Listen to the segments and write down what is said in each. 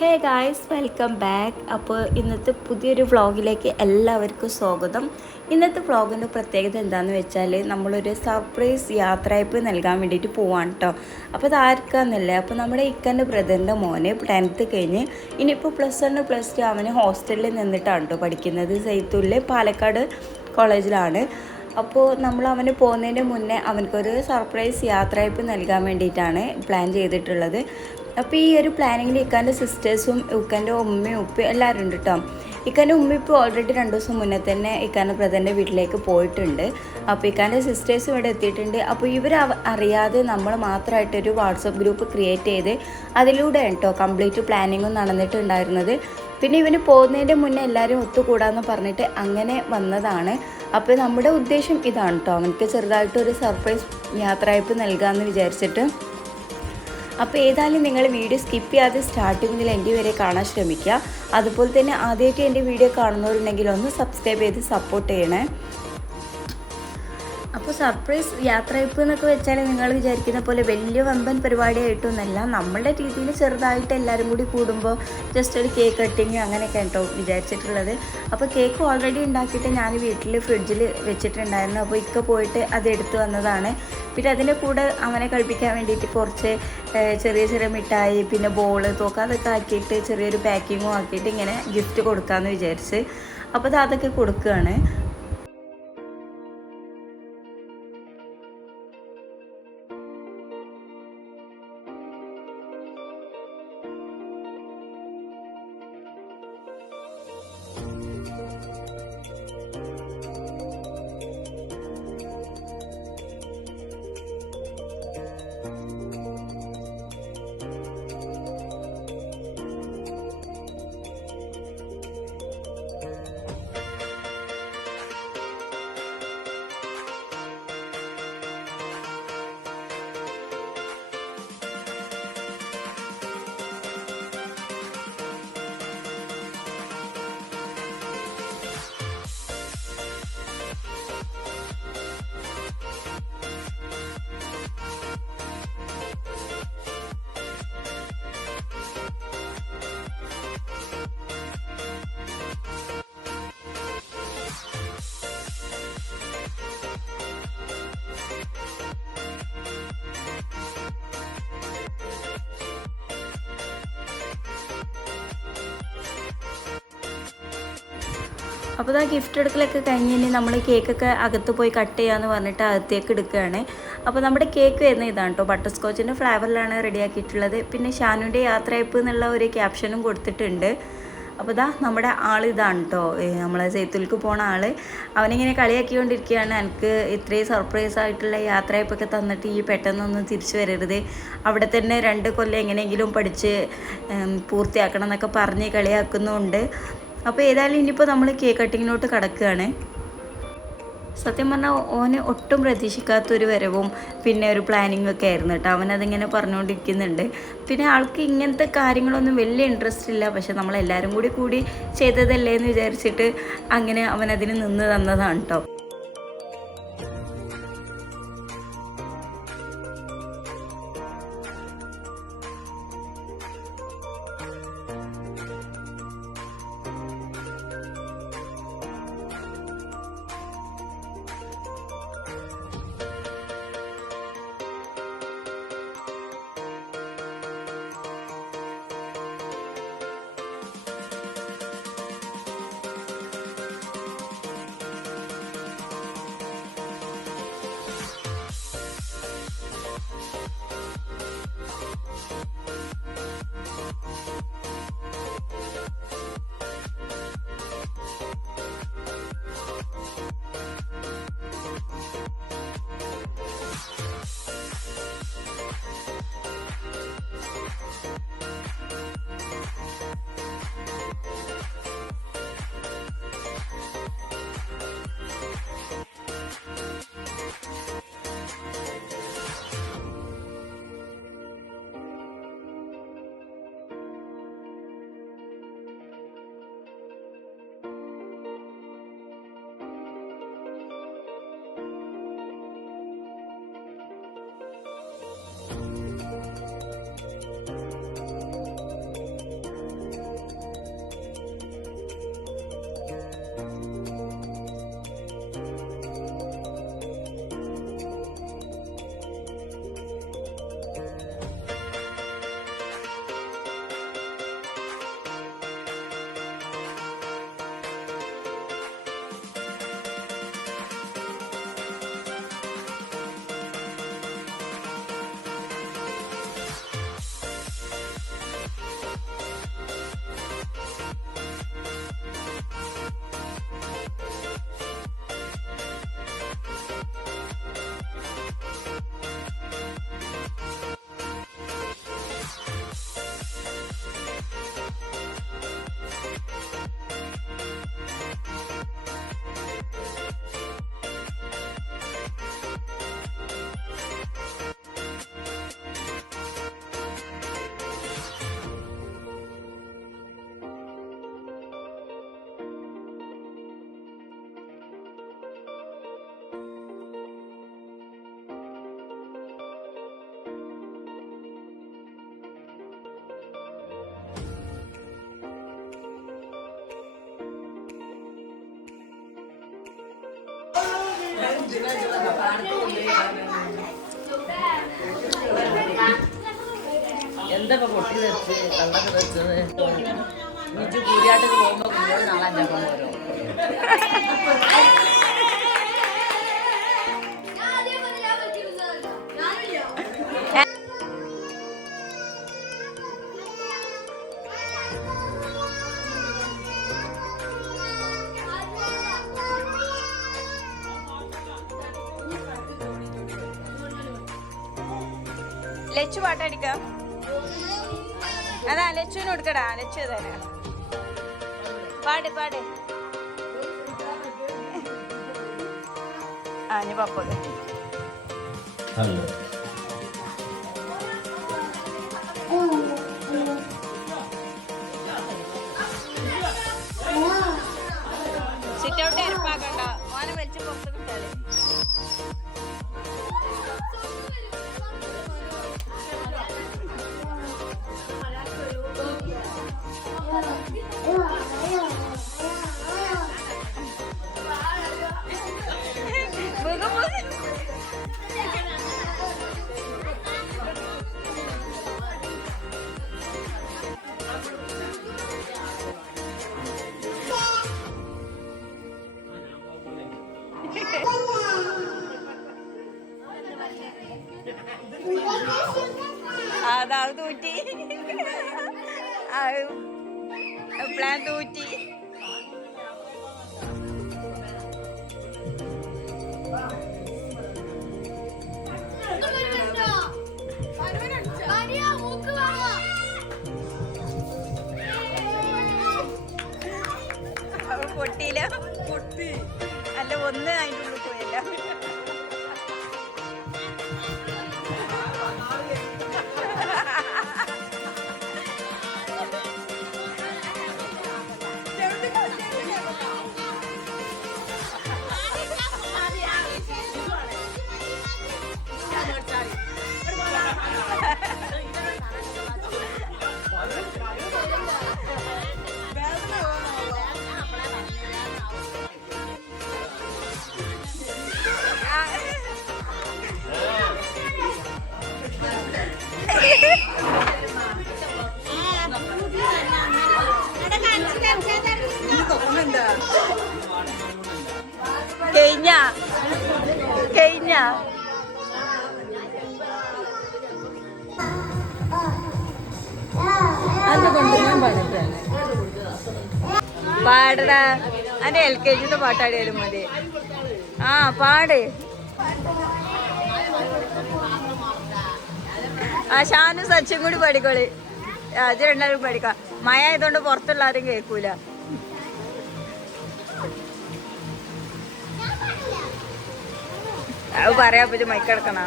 Hey guys, welcome back. അപ്പോൾ ഇന്നത്തെ പുതിയൊരു വ്ളോഗിലേക്ക് എല്ലാവർക്കും സ്വാഗതം. ഇന്നത്തെ വ്ളോഗിൻ്റെ പ്രത്യേകത എന്താണെന്ന് വെച്ചാൽ നമ്മളൊരു സർപ്രൈസ് യാത്രയപ്പ് നൽകാൻ വേണ്ടിയിട്ട് പോവാണ് കേട്ടോ. അപ്പോൾ അത് ആർക്കാന്നല്ലേ, അപ്പോൾ നമ്മുടെ ഇക്കൻ്റെ ബ്രദറിൻ്റെ മോന് 10th കഴിഞ്ഞ് ഇനിയിപ്പോൾ +1 +2 അവന് ഹോസ്റ്റലിൽ നിന്നിട്ടാണ് കേട്ടോ പഠിക്കുന്നത്. സൈത്തൂരിൽ പാലക്കാട് കോളേജിലാണ്. അപ്പോൾ നമ്മൾ അവന് പോകുന്നതിന് മുന്നേ അവനക്കൊരു സർപ്രൈസ് യാത്രയപ്പ് നൽകാൻ വേണ്ടിയിട്ടാണ് പ്ലാൻ ചെയ്തിട്ടുള്ളത്. അപ്പോൾ ഈ ഒരു പ്ലാനിങ്ങിൽ ഇക്കാൻ്റെ സിസ്റ്റേഴ്സും ഇക്കാൻ്റെ ഉമ്മയും ഉപ്പയും എല്ലാവരും ഉണ്ട് കേട്ടോ. ഇക്കാൻ്റെ ഉമ്മ ഇപ്പോൾ ഓൾറെഡി 2 ദിവസം മുന്നേ തന്നെ ഇക്കാൻ്റെ ബ്രദറിൻ്റെ വീട്ടിലേക്ക് പോയിട്ടുണ്ട്. അപ്പോൾ ഇക്കാൻ്റെ സിസ്റ്റേഴ്സും ഇവിടെ എത്തിയിട്ടുണ്ട്. അപ്പോൾ ഇവർ അറിയാതെ നമ്മൾ മാത്രമായിട്ടൊരു വാട്സപ്പ് ഗ്രൂപ്പ് ക്രിയേറ്റ് ചെയ്ത് അതിലൂടെ കേട്ടോ കംപ്ലീറ്റ് പ്ലാനിങ്ങും നടന്നിട്ടുണ്ടായിരുന്നത്. പിന്നെ ഇവന് പോകുന്നതിൻ്റെ മുന്നേ എല്ലാവരും ഒത്തുകൂടാമെന്ന് പറഞ്ഞിട്ട് അങ്ങനെ വന്നതാണ്. അപ്പോൾ നമ്മുടെ ഉദ്ദേശം ഇതാണ് കേട്ടോ, അവനക്ക് ചെറുതായിട്ടൊരു സർപ്രൈസ് യാത്രയപ്പ് നൽകാമെന്ന് വിചാരിച്ചിട്ട്. അപ്പോൾ ഏതായാലും നിങ്ങൾ വീഡിയോ സ്കിപ്പ് ചെയ്യാതെ സ്റ്റാർട്ടിങ് മുതൽ എൻ്റെ വരെ കാണാൻ ശ്രമിക്കുക. അതുപോലെ തന്നെ ആദ്യമായിട്ട് എൻ്റെ വീഡിയോ കാണുന്നവരുണ്ടെങ്കിൽ ഒന്ന് സബ്സ്ക്രൈബ് ചെയ്ത് സപ്പോർട്ട് ചെയ്യണേ. അപ്പോൾ സർപ്രൈസ് യാത്രയപ്പ് എന്നൊക്കെ വെച്ചാൽ നിങ്ങൾ വിചാരിക്കുന്ന പോലെ വലിയ വമ്പൻ പരിപാടിയായിട്ടൊന്നുമല്ല, നമ്മളുടെ രീതിയിൽ ചെറുതായിട്ട് എല്ലാവരും കൂടി കൂടുമ്പോൾ ജസ്റ്റ് ഒരു കേക്ക് കട്ടിങ് അങ്ങനെയൊക്കെ കേട്ടോ വിചാരിച്ചിട്ടുള്ളത്. അപ്പോൾ കേക്ക് ഓൾറെഡി ഉണ്ടാക്കിയിട്ട് ഞാൻ വീട്ടിൽ ഫ്രിഡ്ജിൽ വെച്ചിട്ടുണ്ടായിരുന്നു. അപ്പോൾ ഇക്ക പോയിട്ട് അതെടുത്ത് വന്നതാണ്. പിന്നെ അതിൻ്റെ കൂടെ അവനെ കളിപ്പിക്കാൻ വേണ്ടിയിട്ട് കുറച്ച് ചെറിയ ചെറിയ മിഠായി, പിന്നെ ബോള് തോക്ക അതൊക്കെ ആക്കിയിട്ട് ചെറിയൊരു പാക്കിങ്ങും ആക്കിയിട്ട് ഇങ്ങനെ ഗിഫ്റ്റ് കൊടുക്കാമെന്ന് വിചാരിച്ച് അപ്പോൾ അതൊക്കെ കൊടുക്കുകയാണ്. അപ്പോൾ ആ ഗിഫ്റ്റ് എടുക്കലൊക്കെ കഴിഞ്ഞ് കഴിഞ്ഞാൽ നമ്മൾ കേക്കൊക്കെ അകത്ത് പോയി കട്ട് ചെയ്യാമെന്ന് പറഞ്ഞിട്ട് അകത്തേക്ക് എടുക്കുകയാണ്. അപ്പോൾ നമ്മുടെ കേക്ക് വരുന്ന ഇതാണ് കേട്ടോ, ബട്ടർ സ്കോച്ചിൻ്റെ ഫ്ലേവറിലാണ് റെഡിയാക്കിയിട്ടുള്ളത്. പിന്നെ ഷാനുവിൻ്റെ യാത്രയപ്പ് എന്നുള്ള ഒരു ക്യാപ്ഷനും കൊടുത്തിട്ടുണ്ട്. അപ്പോൾ നമ്മുടെ ആൾ ഇതാണ് കേട്ടോ, നമ്മളെ സൈത്തുൽക്ക് പോണ ആൾ. അവനിങ്ങനെ കളിയാക്കിക്കൊണ്ടിരിക്കുകയാണ്, എനിക്ക് ഇത്രയും സർപ്രൈസ് ആയിട്ടുള്ള യാത്രയപ്പൊക്കെ തന്നിട്ട് ഈ പെട്ടെന്നൊന്നും തിരിച്ചു വരരുത്, അവിടെ തന്നെ 2 കൊല്ലം എങ്ങനെയെങ്കിലും പഠിച്ച് പൂർത്തിയാക്കണം എന്നൊക്കെ പറഞ്ഞ് കളിയാക്കുന്നുമുണ്ട്. അപ്പോൾ ഏതായാലും ഇനിയിപ്പോൾ നമ്മൾ കേക്ക് കട്ടിങ്ങിനോട്ട് കിടക്കുകയാണ്. സത്യം പറഞ്ഞാൽ ഓന് ഒട്ടും പ്രതീക്ഷിക്കാത്തൊരു വരവും പിന്നെ ഒരു പ്ലാനിങ്ങും ഒക്കെ ആയിരുന്നു കേട്ടോ. അവനതിങ്ങനെ പറഞ്ഞുകൊണ്ടിരിക്കുന്നുണ്ട്. പിന്നെ ആൾക്ക് ഇങ്ങനത്തെ കാര്യങ്ങളൊന്നും വലിയ ഇൻട്രസ്റ്റ് ഇല്ല, പക്ഷെ നമ്മളെല്ലാവരും കൂടി ചെയ്തതല്ലേ എന്ന് വിചാരിച്ചിട്ട് അങ്ങനെ അവനതിന് നിന്ന് തന്നതാണ് കേട്ടോ. എന്താ പൊട്ടി തെച്ച് കണ്ടൊക്കെ തെച്ചത് ഇനിച്ച് കൂരിയാട്ടൊക്കെ പോകുമ്പോ കുഞ്ഞോട് നാളെ അഞ്ചാക്കാൻ പോരോ ലച്ചു പാട്ടടിക്കാം അതാ ലച്ചുവിന് കൊടുക്കടാ ലച്ചു തന്നെ പാട് പാട് ആ നീ പപ്പത് സിറ്റ് ഔട്ട് എരപ്പാക്കണ്ട ഓനെ വലിച്ച് പുറത്ത് കിട്ടാല് അതാവ് തൂറ്റി പ്ലാൻ തൂറ്റി പൊട്ടിയില്ല അല്ല ഒന്ന് അതിൻ്റെ ഉള്ളിൽ പോയല്ല കഴിഞ്ഞ പാടടാ അന്റെ LKG പാട്ടാടിയാലും മതി ആ പാട് ആ ഷാനും സച്ചും കൂടി പഠിക്കോളി അത് രണ്ടാളും പഠിക്കാം മഴ ആയതുകൊണ്ട് പുറത്തുള്ള ആരും കേൾക്കൂല അത് പറയാ പറ്റി മൈക്കെടുക്കണ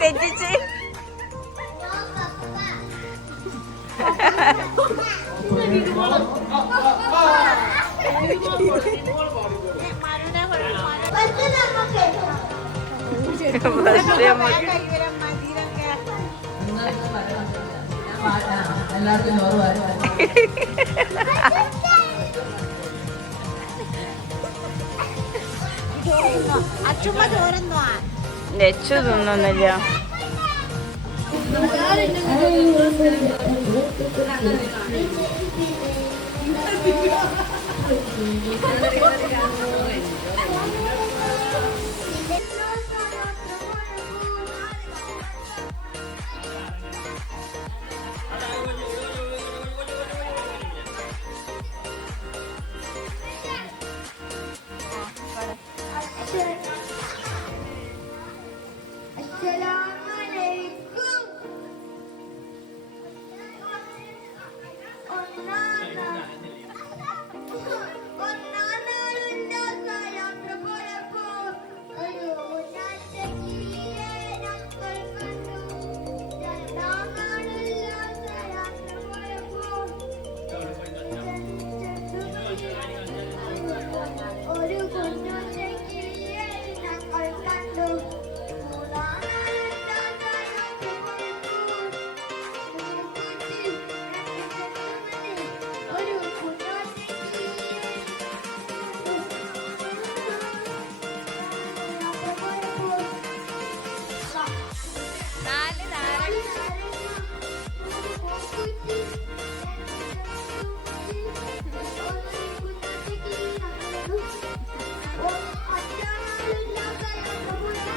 തെറ്റിച്ച് എല്ലാവർക്കും ചോറ് ലച്ചു തിന്നൊന്നുമില്ല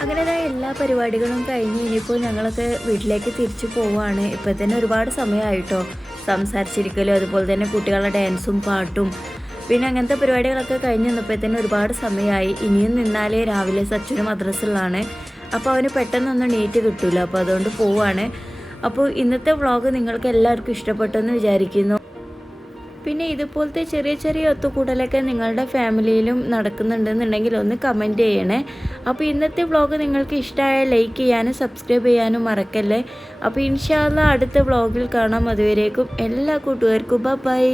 അങ്ങനെ എല്ലാ പരിപാടികളും കഴിഞ്ഞ് ഇനിയിപ്പോൾ ഞങ്ങളൊക്കെ വീട്ടിലേക്ക് തിരിച്ചു പോവുകയാണ്. ഇപ്പോൾ തന്നെ ഒരുപാട് സമയമായിട്ടോ സംസാരിച്ചിരിക്കലും അതുപോലെ തന്നെ കുട്ടികളുടെ ഡാൻസും പാട്ടും പിന്നെ അങ്ങനത്തെ പരിപാടികളൊക്കെ കഴിഞ്ഞ് നിന്നപ്പോൾ തന്നെ ഒരുപാട് സമയമായി. ഇനിയും നിന്നാലേ രാവിലെ സച്ചുന് മദ്രസയിലാണ്, അപ്പോൾ അവന് പെട്ടെന്നൊന്നും നീറ്റ് കിട്ടില്ല. അപ്പോൾ അതുകൊണ്ട് പോവുകയാണ്. അപ്പോൾ ഇന്നത്തെ വ്ളോഗ് നിങ്ങൾക്ക് എല്ലാവർക്കും ഇഷ്ടപ്പെട്ടെന്ന് വിചാരിക്കുന്നു. പിന്നെ ഇതുപോലത്തെ ചെറിയ ചെറിയ ഒത്തുകൂടലൊക്കെ നിങ്ങളുടെ ഫാമിലിയിലും നടക്കുന്നുണ്ടെന്നുണ്ടെങ്കിൽ ഒന്ന് കമൻറ്റ് ചെയ്യണേ. അപ്പോൾ ഇന്നത്തെ വ്ളോഗ് നിങ്ങൾക്ക് ഇഷ്ടമായ ലൈക്ക് ചെയ്യാനും സബ്സ്ക്രൈബ് ചെയ്യാനും മറക്കല്ലേ. അപ്പോൾ ഇൻഷാ അല്ലാഹ് അടുത്ത വ്ളോഗിൽ കാണാം. അതുവരേക്കും എല്ലാ കൂട്ടുകാർക്കും ബൈ.